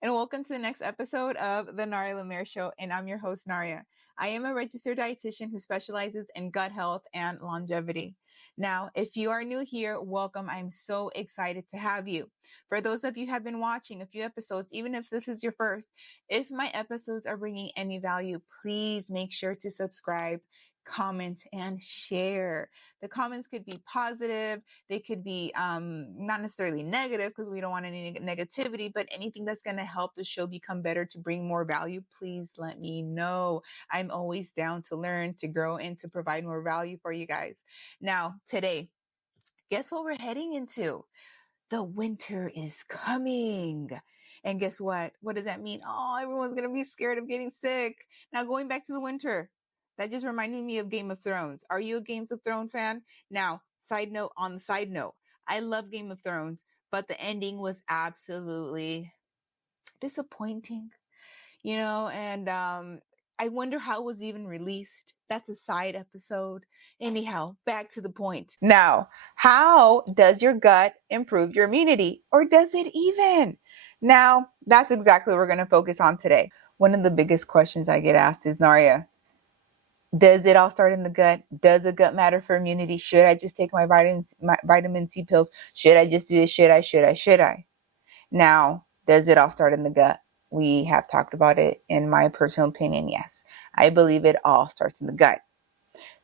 and welcome to the next episode of the Naria Lemire Show, and I'm your host, Naria. I am a registered dietitian who specializes in gut health and longevity. Now, if you are new here, welcome. I'm so excited to have you. For those of you who have been watching a few episodes, even if this is your first, if my episodes are bringing any value, please make sure to subscribe, comment, and share. The comments could be positive. They could be not necessarily negative because we don't want any negativity, but anything that's going to help the show become better to bring more value, please let me know. I'm always down to learn, to grow, and to provide more value for you guys. Now, today, guess what we're heading into? The winter is coming. And guess what? What does that mean? Oh, everyone's going to be scared of getting sick. Now, going back to the winter, that just reminded me of Game of Thrones. Are you a Game of Thrones fan? Now, side note on the side note, I love Game of Thrones, but the ending was absolutely disappointing, and I wonder how it was even released. That's a side episode. Anyhow, back to the point. Now, how does your gut improve your immunity, or does it even? Now, that's exactly what we're going to focus on today. One of the biggest questions I get asked is, Naria, does it all start in the gut? Does the gut matter for immunity? Should I just take my vitamin C pills? Should I just do this? Should I? Now, does it all start in the gut? We have talked about it. In my personal opinion, yes. I believe it all starts in the gut.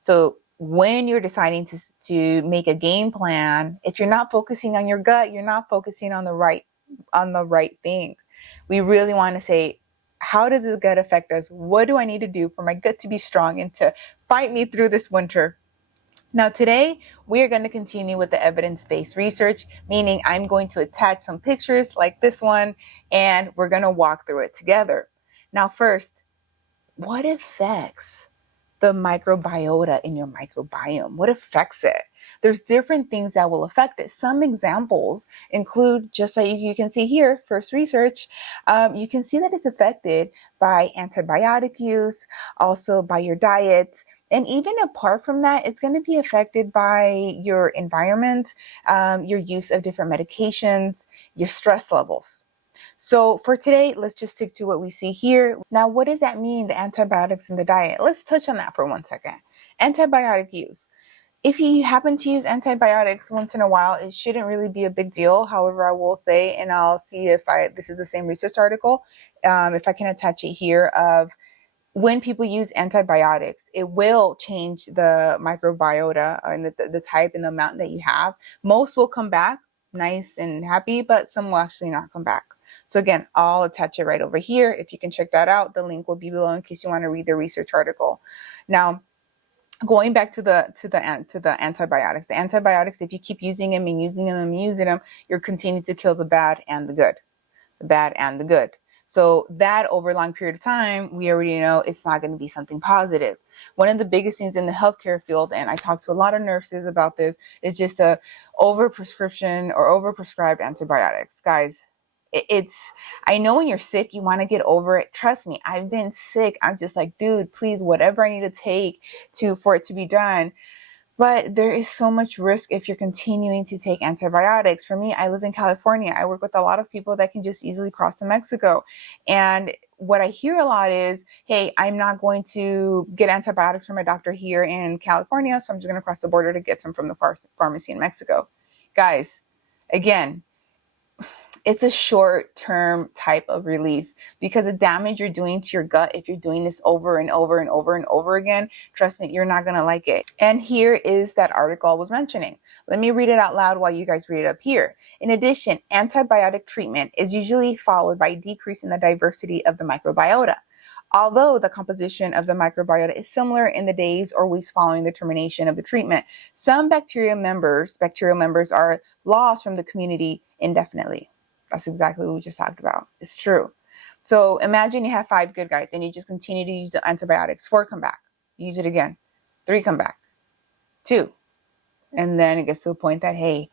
So when you're deciding to make a game plan, if you're not focusing on your gut, you're not focusing on the right thing. We really want to say, how does the gut affect us? What do I need to do for my gut to be strong and to fight me through this winter? Now, today, we are going to continue with the evidence-based research, meaning I'm going to attach some pictures like this one, and we're going to walk through it together. Now, first, what affects the microbiota in your microbiome? What affects it? There's different things that will affect it. Some examples include, just like you can see here, first research, you can see that it's affected by antibiotic use, also by your diet. And even apart from that, it's going to be affected by your environment, your use of different medications, your stress levels. So for today, let's just stick to what we see here. Now, what does that mean, the antibiotics in the diet? Let's touch on that for 1 second. Antibiotic use. If you happen to use antibiotics once in a while, it shouldn't really be a big deal. However, I will say, and I'll see if this is the same research article, if I can attach it here, of when people use antibiotics, it will change the microbiota and the type and the amount that you have. Most will come back nice and happy, but some will actually not come back. So again, I'll attach it right over here. If you can check that out, the link will be below in case you want to read the research article. Now, going back to the antibiotics. The antibiotics, if you keep using them and using them and using them, you're continuing to kill the bad and the good. The bad and the good. So that over a long period of time, we already know it's not going to be something positive. One of the biggest things in the healthcare field, and I talk to a lot of nurses about this, is just a overprescription or overprescribed antibiotics. Guys, I know when you're sick, you want to get over it. Trust me, I've been sick. I'm just like, dude, please, whatever I need to take for it to be done. But there is so much risk if you're continuing to take antibiotics. For me, I live in California. I work with a lot of people that can just easily cross to Mexico. And what I hear a lot is, hey, I'm not going to get antibiotics from a doctor here in California, so I'm just going to cross the border to get some from the pharmacy in Mexico. Guys, again, it's a short-term type of relief because the damage you're doing to your gut, if you're doing this over and over and over and over again, trust me, you're not going to like it. And here is that article I was mentioning. Let me read it out loud while you guys read it up here. In addition, antibiotic treatment is usually followed by a decrease in the diversity of the microbiota. Although the composition of the microbiota is similar in the days or weeks following the termination of the treatment, some bacterial members are lost from the community indefinitely. That's exactly what we just talked about. It's true. So imagine you have 5 good guys and you just continue to use the antibiotics. 4 come back. Use it again. 3 come back. 2. And then it gets to a point that, hey,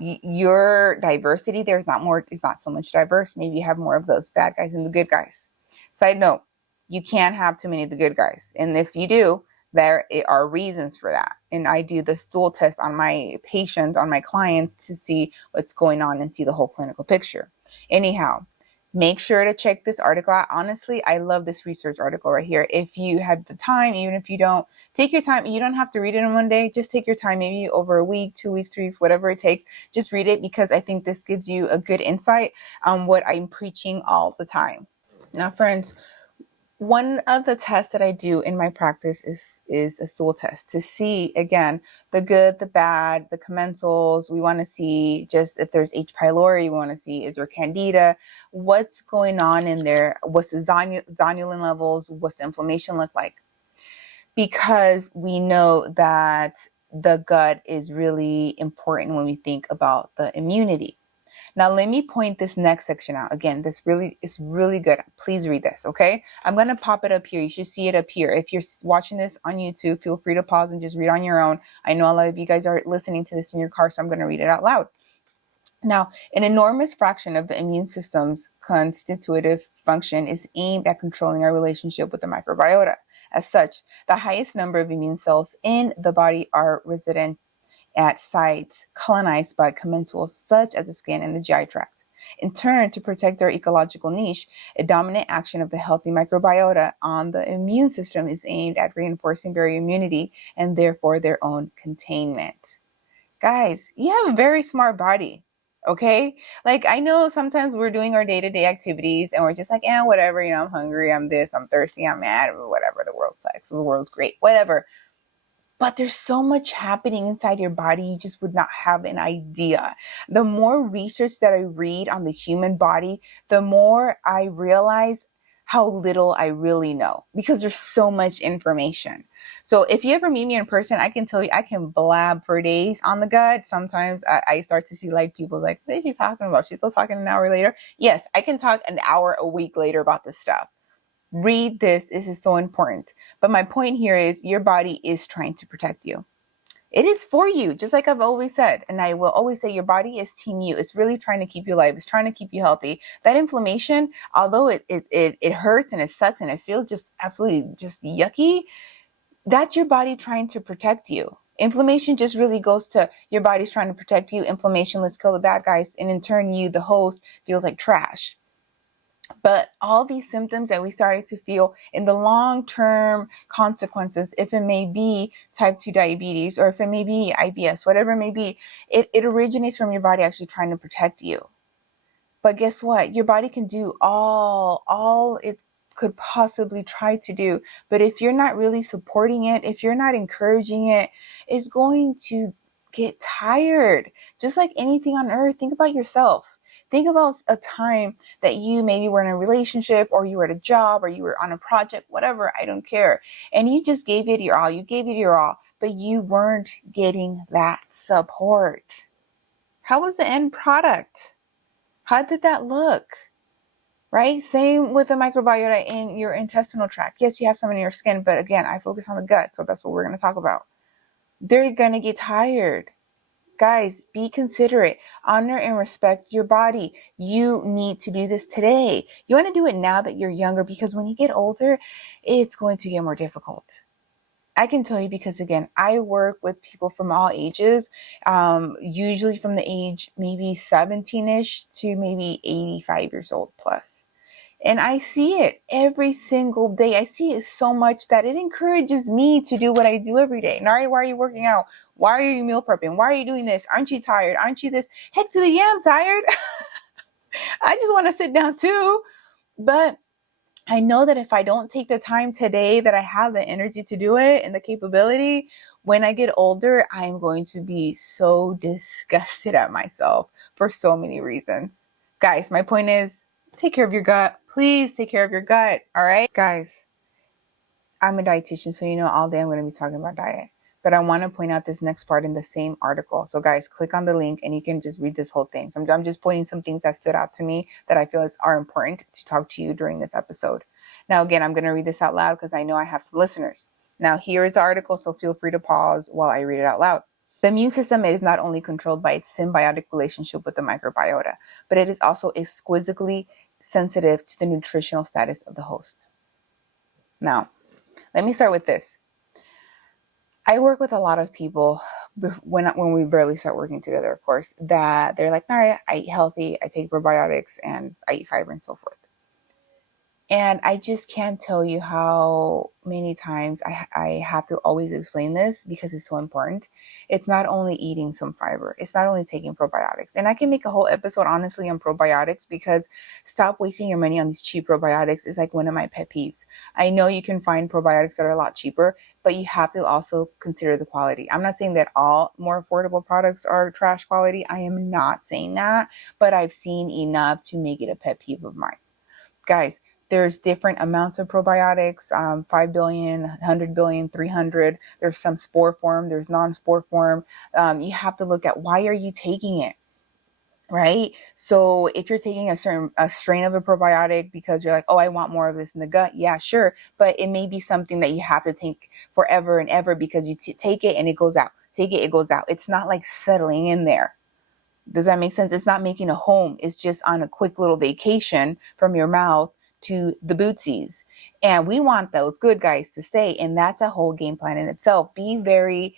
your diversity there is not so much diverse. Maybe you have more of those bad guys than the good guys. Side note, you can't have too many of the good guys. And if you do, there are reasons for that. And I do the stool test on my patients, on my clients, to see what's going on and see the whole clinical picture. Anyhow, Make sure to check this article out. Honestly, I love this research article right here. If you have the time, even if you don't, take your time. You don't have to read it in one day. Just take your time, maybe over a week, 2 weeks, 3 weeks, whatever it takes. Just read it, because I think this gives you a good insight on what I'm preaching all the time. Now, friends, one of the tests that I do in my practice is a stool test to see, again, the good, the bad, the commensals. We want to see just if there's H. pylori. We want to see, is there candida? What's going on in there? What's the zonulin levels? What's the inflammation look like? Because we know that the gut is really important when we think about the immunity. Now, let me point this next section out. Again, this really is really good. Please read this, okay? I'm going to pop it up here. You should see it up here. If you're watching this on YouTube, feel free to pause and just read on your own. I know a lot of you guys are listening to this in your car, so I'm going to read it out loud. Now, an enormous fraction of the immune system's constitutive function is aimed at controlling our relationship with the microbiota. As such, the highest number of immune cells in the body are resident at sites colonized by commensals such as the skin and the GI tract. In turn, to protect their ecological niche, a dominant action of the healthy microbiota on the immune system is aimed at reinforcing barrier immunity and therefore their own containment. Guys, you have a very smart body, okay? Like, I know sometimes we're doing our day-to-day activities and we're just like, whatever, I'm hungry, I'm this, I'm thirsty, I'm mad, whatever, the world sucks, the world's great, whatever. But there's so much happening inside your body, you just would not have an idea. The more research that I read on the human body, the more I realize how little I really know, because there's so much information. So if you ever meet me in person, I can tell you, I can blab for days on the gut. Sometimes I start to see like people like, what is she talking about? She's still talking an hour later. Yes, I can talk an hour a week later about this stuff. Read this. This is so important. But my point here is your body is trying to protect you. It is for you, just like I've always said. And I will always say your body is team you. It's really trying to keep you alive. It's trying to keep you healthy. That inflammation, although it hurts and it sucks and it feels just absolutely just yucky, that's your body trying to protect you. Inflammation just really goes to your body's trying to protect you. Inflammation, let's kill the bad guys. And in turn, you, the host, feels like trash. But all these symptoms that we started to feel in the long-term consequences, if it may be type 2 diabetes or if it may be IBS, whatever it may be, it originates from your body actually trying to protect you. But guess what? Your body can do all it could possibly try to do. But if you're not really supporting it, if you're not encouraging it, it's going to get tired. Just like anything on earth, think about yourself. Think about a time that you maybe were in a relationship or you were at a job or you were on a project, whatever, I don't care. And you just gave it your all. You gave it your all, but you weren't getting that support. How was the end product? How did that look? Right? Same with the microbiota in your intestinal tract. Yes, you have some in your skin, but again, I focus on the gut, so that's what we're going to talk about. They're going to get tired. Guys, be considerate, honor and respect your body. You need to do this today. You want to do it now that you're younger, because when you get older, it's going to get more difficult. I can tell you because, again, I work with people from all ages, usually from the age maybe 17-ish to maybe 85 years old plus. And I see it every single day. I see it so much that it encourages me to do what I do every day. Nari, why are you working out? Why are you meal prepping? Why are you doing this? Aren't you tired? Aren't you this? Heck to the yeah, I'm tired. I just want to sit down too. But I know that if I don't take the time today, that I have the energy to do it and the capability, when I get older, I'm going to be so disgusted at myself for so many reasons. Guys, my point is, take care of your gut. Please take care of your gut. All right, guys, I'm a dietitian, so all day I'm going to be talking about diet. But I want to point out this next part in the same article. So guys, click on the link and you can just read this whole thing. So I'm just pointing some things that stood out to me that I feel are important to talk to you during this episode. Now, again, I'm going to read this out loud because I know I have some listeners. Now, here is the article, so feel free to pause while I read it out loud. The immune system is not only controlled by its symbiotic relationship with the microbiota, but it is also exquisitely sensitive to the nutritional status of the host. Now, let me start with this. I work with a lot of people when we barely start working together, of course, that they're like, all right, I eat healthy, I take probiotics, and I eat fiber and so forth. And I just can't tell you how many times I have to always explain this because it's so important. It's not only eating some fiber, it's not only taking probiotics. And I can make a whole episode, honestly, on probiotics, because stop wasting your money on these cheap probiotics is like one of my pet peeves. I know you can find probiotics that are a lot cheaper, but you have to also consider the quality. I'm not saying that all more affordable products are trash quality. I am not saying that, but I've seen enough to make it a pet peeve of mine. Guys, there's different amounts of probiotics, 5 billion, 100 billion, 300. There's some spore form, there's non-spore form. You have to look at why are you taking it, right? So if you're taking a strain of a probiotic because you're like, oh, I want more of this in the gut. Yeah, sure. But it may be something that you have to take forever and ever because you take it and it goes out. Take it, it goes out. It's not like settling in there. Does that make sense? It's not making a home. It's just on a quick little vacation from your mouth to the bootsies. And we want those good guys to stay. And that's a whole game plan in itself. Be very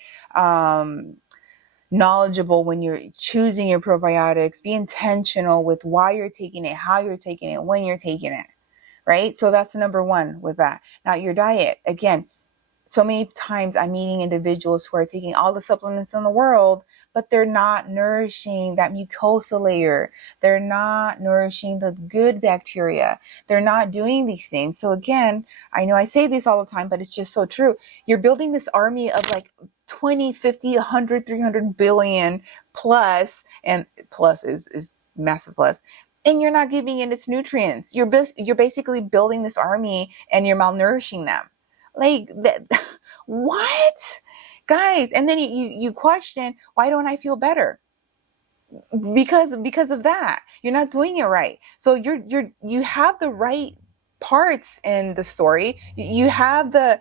knowledgeable when you're choosing your probiotics. Be intentional with why you're taking it, how you're taking it, when you're taking it, right? So that's number one with that. Now, your diet, again, so many times I'm meeting individuals who are taking all the supplements in the world, but they're not nourishing that mucosa layer. They're not nourishing the good bacteria. They're not doing these things. So again, I know I say this all the time, but it's just so true. You're building this army of like 20, 50, 100, 300 billion plus, and plus is massive plus. And you're not giving it its nutrients. You're basically building this army and you're malnourishing them. Like that, what, guys? And then you question, why don't I feel better? Because of that, you're not doing it right. So you have the right parts in the story. You have the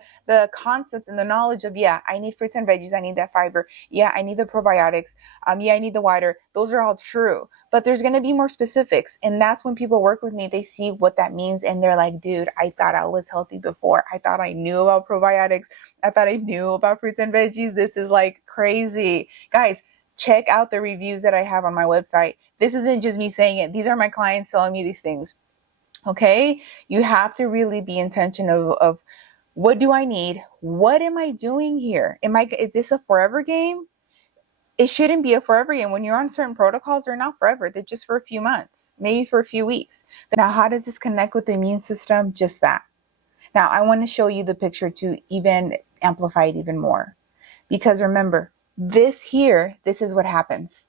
concepts and the knowledge of, yeah, I need fruits and veggies. I need that fiber. Yeah, I need the probiotics. Yeah, I need the water. Those are all true. But there's going to be more specifics. And that's when people work with me, they see what that means. And they're like, dude, I thought I was healthy before. I thought I knew about probiotics. I thought I knew about fruits and veggies. This is like crazy. Guys, check out the reviews that I have on my website. This isn't just me saying it. These are my clients telling me these things. Okay? You have to really be intentional of what do I need? What am I doing here? Is this a forever game? It shouldn't be a forever game. When you're on certain protocols, they're not forever. They're just for a few months, maybe for a few weeks. Now, how does this connect with the immune system? Just that. Now, I want to show you the picture to even amplify it even more. Because remember, this is what happens.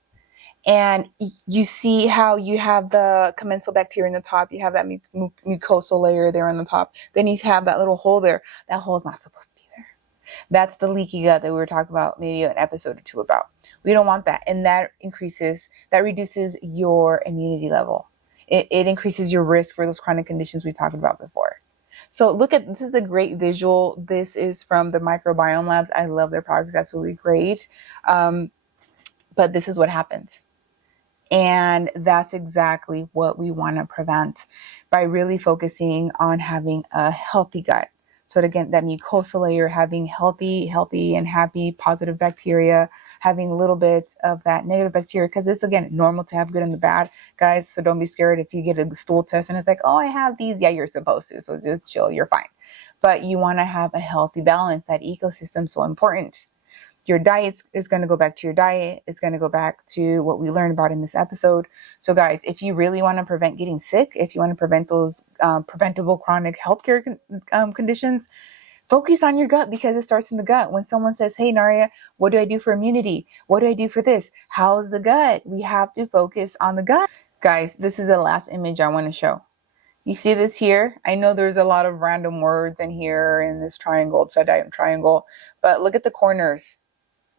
And you see how you have the commensal bacteria in the top. You have that mucosal layer there on the top. Then you have that little hole there. That hole is not supposed to be there. That's the leaky gut that we were talking about maybe an episode or two about. We don't want that. And that reduces your immunity level. It increases your risk for those chronic conditions we talked about before. So this is a great visual. This is from the Microbiome Labs. I love their product. It's absolutely great. But this is what happens. And that's exactly what we want to prevent by really focusing on having a healthy gut. So again, that mucosa layer, having healthy and happy positive bacteria, having a little bit of that negative bacteria, because it's, again, normal to have good and the bad, guys. So don't be scared if you get a stool test and it's like, oh, I have these. Yeah, you're supposed to. So just chill. You're fine. But you want to have a healthy balance. That ecosystem is so important. Your diet is going to go back to your diet. It's going to go back to what we learned about in this episode. So guys, if you really want to prevent getting sick, if you want to prevent those preventable chronic healthcare conditions, focus on your gut, because it starts in the gut. When someone says, hey, Naria, what do I do for immunity? What do I do for this? How's the gut? We have to focus on the gut. Guys, this is the last image I want to show. You see this here? I know there's a lot of random words in here in this triangle, upside down triangle, but look at the corners.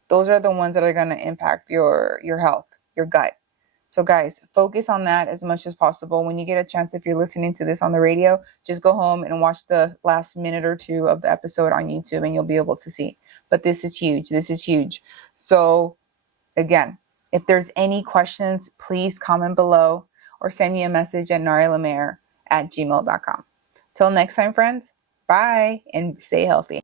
Those are the ones that are going to impact your health, your gut. So guys, focus on that as much as possible. When you get a chance, if you're listening to this on the radio, just go home and watch the last minute or two of the episode on YouTube and you'll be able to see. But this is huge. This is huge. So again, if there's any questions, please comment below or send me a message at narialemaire@gmail.com. Till next time, friends. Bye and stay healthy.